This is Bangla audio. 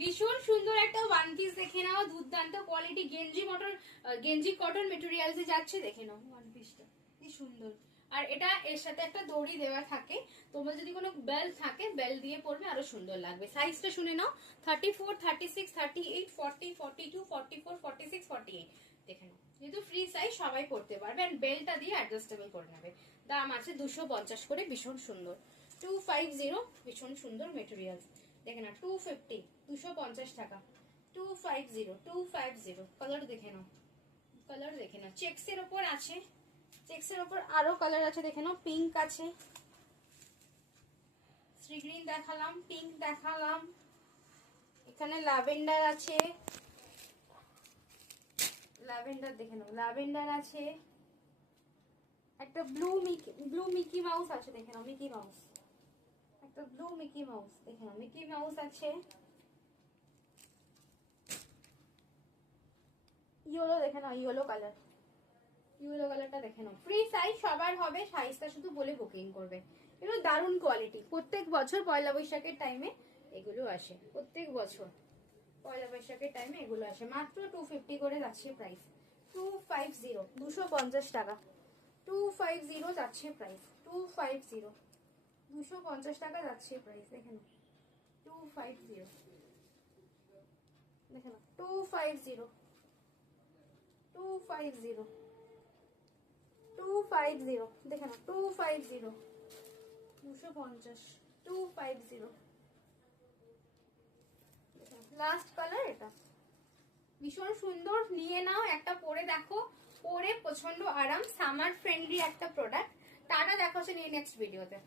ভীষণ সুন্দর একটা ওয়ান পিস দেখে নাও, দুর্দান্ত কোয়ালিটি, গেঞ্জি কটন মেটেরিয়ালসে যাচ্ছে, দেখে নাও ওয়ান পিসটা কি সুন্দর। আর এটা এর সাথে একটা দড়ি দেওয়া থাকে, তোমার যদি কোনো বেল্ট থাকে বেল্ট দিয়ে পরবে আরো সুন্দর লাগবে। সাইজটা শুনে নাও, 34, 36, 38, 40, 42, 44, 46, 48 দেখে নাও। যেহেতু ফ্রি সাইজ সবাই পরতে পারবে, আর বেল্টটা দিয়ে অ্যাডজাস্টেবল করে নেবে। দাম আছে 250 করে, ভীষণ সুন্দর। 250, ভীষণ সুন্দর মেটেরিয়ালস দেখে না। 250, 250 টাকা। 250, 250, কালার দেখে নাও, কালার দেখে নাও। চেক্সের ওপর আছে, চেক্সের ওপর আরো কালার আছে দেখে নাও। পিঙ্ক আছে, সি গ্রিন দেখালাম, পিঙ্ক দেখালাম, এখানে ল্যাভেন্ডার আছে, ল্যাভেন্ডার দেখে নাও, ল্যাভেন্ডার আছে, একটা ব্লু মিকি মাউস আছে দেখে নাও, মিকি মাউস, একটা ব্লু মিকি মাউস দেখে নাও, মিকি মাউস আছে। ইয়েলো দেখে নাও, ইয়েলো কালার, ইয়েলো কালারটা দেখে নাও। ফ্রি সাইজ সবার হবে, সাইজটা শুধু বলে বুকিং করবে। এগুলো দারুণ কোয়ালিটি, প্রত্যেক বছর পয়লা বৈশাখের টাইমে এগুলো আসে, প্রত্যেক বছর পয়লা বৈশাখের টাইমে এগুলো আসে। মাত্র 250 করে যাচ্ছে প্রাইস। 250, 250 টাকা। 250 যাচ্ছে প্রাইস, 250, 250 টাকা যাচ্ছে প্রাইস দেখে নাও। 250 দেখে নাও, 250, 250, 250 দেখে নাও, 250, 250, 250। লাস্ট কালার এটা, ভীষণ সুন্দর, নিয়ে নাও, একটা পরে দেখো, পরে প্রচন্ড আরাম, সামার ফ্রেন্ডলি একটা প্রোডাক্ট। টাটা, দেখা হচ্ছে নিয়ে নেক্সট ভিডিওতে।